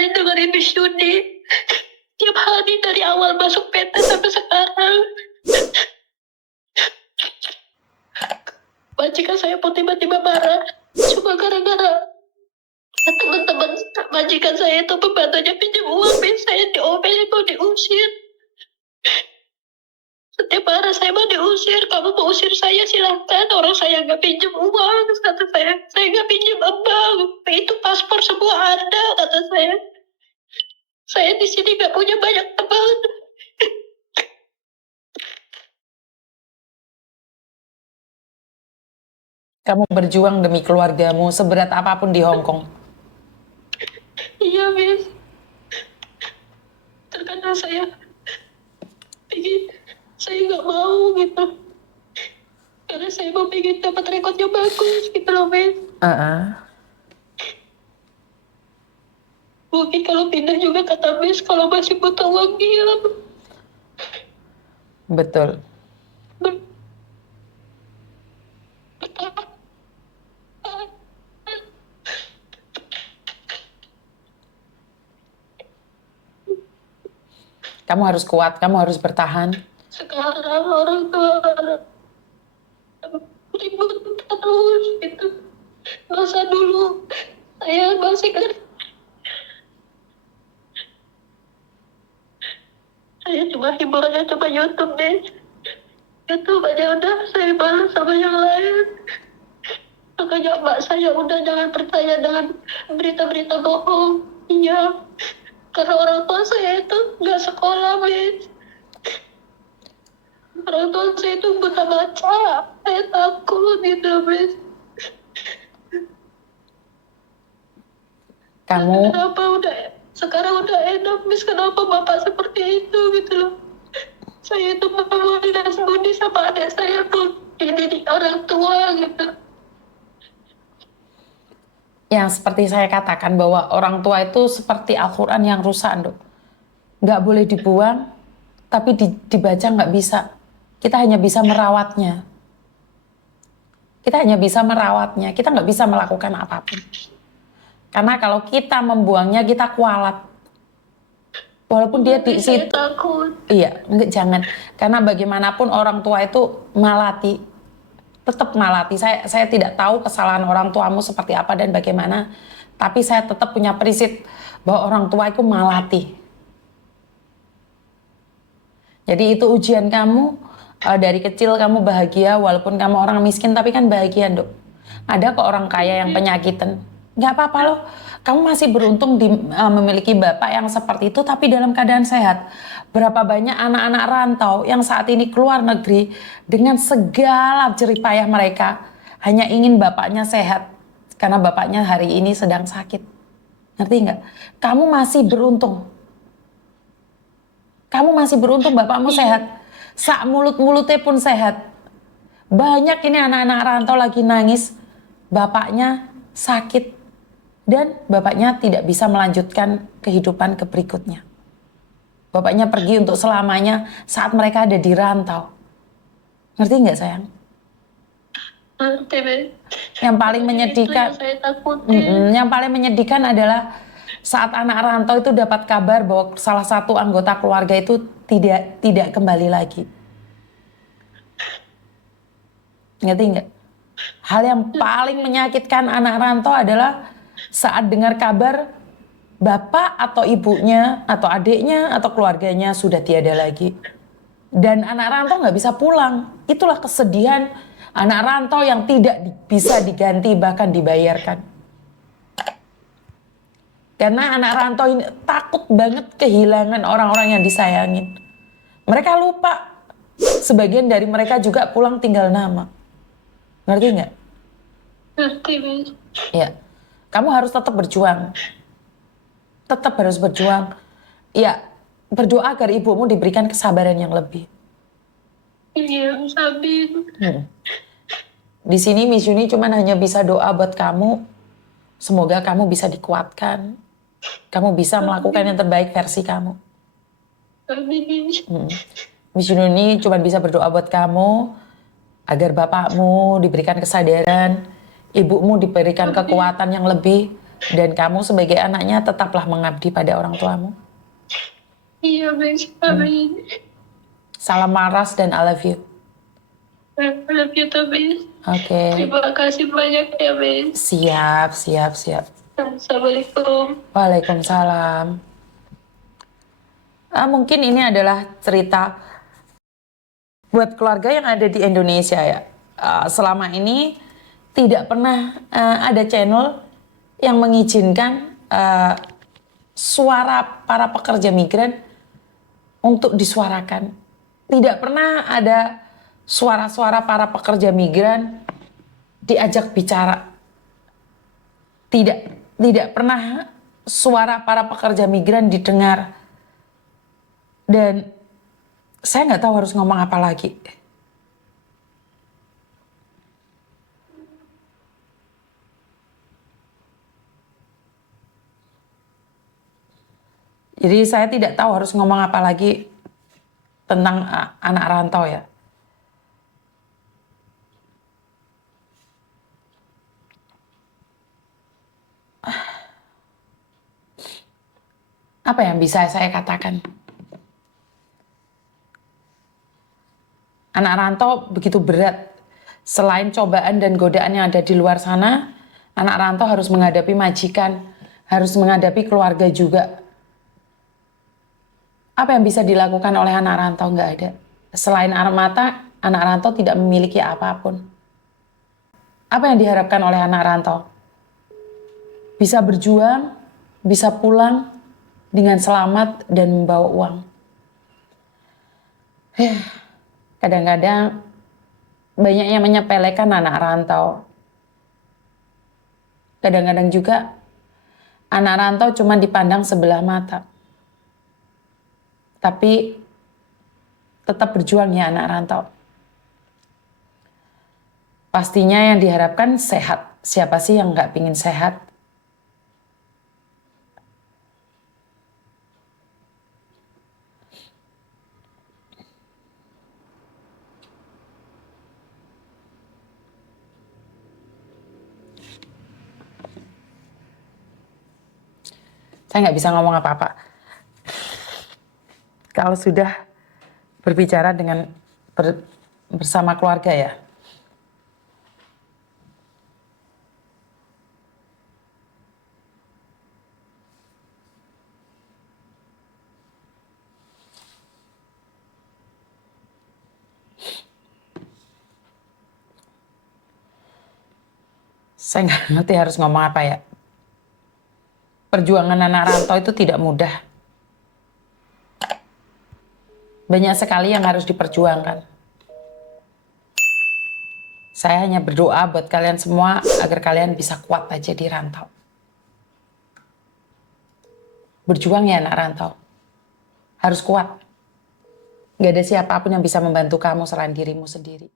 hari dengerin Miss Yuni. Tiap hari dari awal masuk PT sampai sekarang. Majikan saya pun tiba-tiba marah. Cuma gara-gara teman-teman majikan saya itu pembantunya pinjam uang, saya diomelin, mau diusir. Setiap hari saya mau diusir, kamu mau usir saya silahkan, orang saya nggak pinjam uang, kata saya nggak pinjam abang, itu paspor semua ada, kata saya di sini nggak punya banyak teman. Kamu berjuang demi keluargamu seberat apapun di Hong Kong. Iya, Miss. Terkadang saya nggak mau gitu. Karena saya mau pengen dapat rekodnya bagus gitu loh, Miss. Mungkin kalau pindah juga kata Miss, kalau masih butuh uang dia. Betul. Kamu harus kuat, kamu harus bertahan. Sekarang orang tua ribut terus gitu. Masa dulu saya masih kan, saya cuma hiburannya cuma YouTube deh. YouTube aja udah saya balas sama yang lain. Makanya mbak saya udah jangan percaya dengan berita-berita bohong. Iya, karena orang tua saya itu nggak sekolah, Miss. Orang tua saya itu buta baca. Saya takut gitu, Miss. Kamu Kenapa sekarang udah enak, Miss? Kenapa bapak seperti itu gitu loh? Saya itu mau dan sembunyi sama adik saya pun dididik orang tua gitu. yang seperti saya katakan bahwa orang tua itu seperti Al-Quran yang rusak, Dok. Nggak boleh dibuang, tapi dibaca nggak bisa. Kita hanya bisa merawatnya. Kita hanya bisa merawatnya. Kita nggak bisa melakukan apapun. Karena kalau kita membuangnya, kita kualat. Walaupun dia di Saya situ. takut. Iya, enggak, jangan. Karena bagaimanapun orang tua itu malati. Tetap malati. Saya tidak tahu kesalahan orang tuamu seperti apa dan bagaimana. Tapi saya tetap punya prinsip bahwa orang tua itu malati. Jadi itu ujian kamu. Dari kecil kamu bahagia walaupun kamu orang miskin, tapi kan bahagia, Dok. Ada kok orang kaya yang penyakitan. Nggak apa-apa loh. Kamu masih beruntung memiliki bapak yang seperti itu tapi dalam keadaan sehat. Berapa banyak anak-anak rantau yang saat ini keluar negeri dengan segala jerih payah mereka hanya ingin bapaknya sehat karena bapaknya hari ini sedang sakit. Ngerti nggak? Kamu masih beruntung. Kamu masih beruntung bapakmu sehat. Sak mulut-mulutnya pun sehat. Banyak ini anak-anak rantau lagi nangis. Bapaknya sakit. Dan bapaknya tidak bisa melanjutkan kehidupan ke berikutnya. Bapaknya pergi untuk selamanya saat mereka ada di rantau. Ngerti nggak, sayang? Ngerti, Miss. Yang paling menyedihkan, Saya takutin. yang paling menyedihkan adalah saat anak rantau itu dapat kabar bahwa salah satu anggota keluarga itu tidak kembali lagi. Ngerti nggak? Hal yang paling menyakitkan anak rantau adalah saat dengar kabar bapak atau ibunya atau adiknya atau keluarganya sudah tiada lagi. Dan anak rantau nggak bisa pulang. Itulah kesedihan anak rantau yang tidak bisa diganti bahkan dibayarkan. Karena anak rantau ini takut banget kehilangan orang-orang yang disayangin. Mereka lupa. Sebagian dari mereka juga pulang tinggal nama. Ngerti nggak? Ngerti, Miss. Ya. Kamu harus tetap berjuang. Tetap harus berjuang. Ya, berdoa agar ibumu diberikan kesabaran yang lebih. Iya, Sabin. Di sini Miss Yuni cuman hanya bisa doa buat kamu. Semoga kamu bisa dikuatkan. Kamu bisa melakukan yang terbaik versi kamu. Amin. Miss Yuni cuma bisa berdoa buat kamu agar bapakmu diberikan kesadaran, ibumu diberikan kekuatan yang lebih, Dan kamu sebagai anaknya tetaplah mengabdi pada orang tuamu. Iya, Miss. Amin. Salam waras dan I love you. I love you too, Miss. Oke. Terima kasih banyak ya, Miss. Siap, siap, siap. Assalamualaikum. Waalaikumsalam. Mungkin ini adalah cerita buat keluarga yang ada di Indonesia ya. Selama ini tidak pernah ada channel yang mengizinkan suara para pekerja migran untuk disuarakan. Tidak pernah ada suara-suara para pekerja migran diajak bicara. Tidak pernah suara para pekerja migran didengar. Dan saya nggak tahu harus ngomong apa lagi. Jadi saya tidak tahu harus ngomong apa lagi tentang anak rantau ya. Apa yang bisa saya katakan? Anak rantau begitu berat. Selain cobaan dan godaan yang ada di luar sana, anak rantau harus menghadapi majikan, harus menghadapi keluarga juga. Apa yang bisa dilakukan oleh anak rantau? Nggak ada. Selain air mata, anak rantau tidak memiliki apapun. Apa yang diharapkan oleh anak rantau? Bisa berjuang, bisa pulang dengan selamat dan membawa uang. Kadang-kadang banyak yang menyepelekan anak rantau. Kadang-kadang juga anak rantau cuma dipandang sebelah mata. Tapi tetap berjuang ya anak rantau. Pastinya yang diharapkan sehat. Siapa sih yang nggak pingin sehat? Saya nggak bisa ngomong apa-apa. Kalau sudah berbicara dengan bersama keluarga ya. Saya nggak ngerti harus ngomong apa ya. Perjuangan anak rantau itu tidak mudah. Banyak sekali yang harus diperjuangkan. Saya hanya berdoa buat kalian semua agar kalian bisa kuat aja di rantau. Berjuang ya anak rantau. Harus kuat. Gak ada siapapun yang bisa membantu kamu selain dirimu sendiri.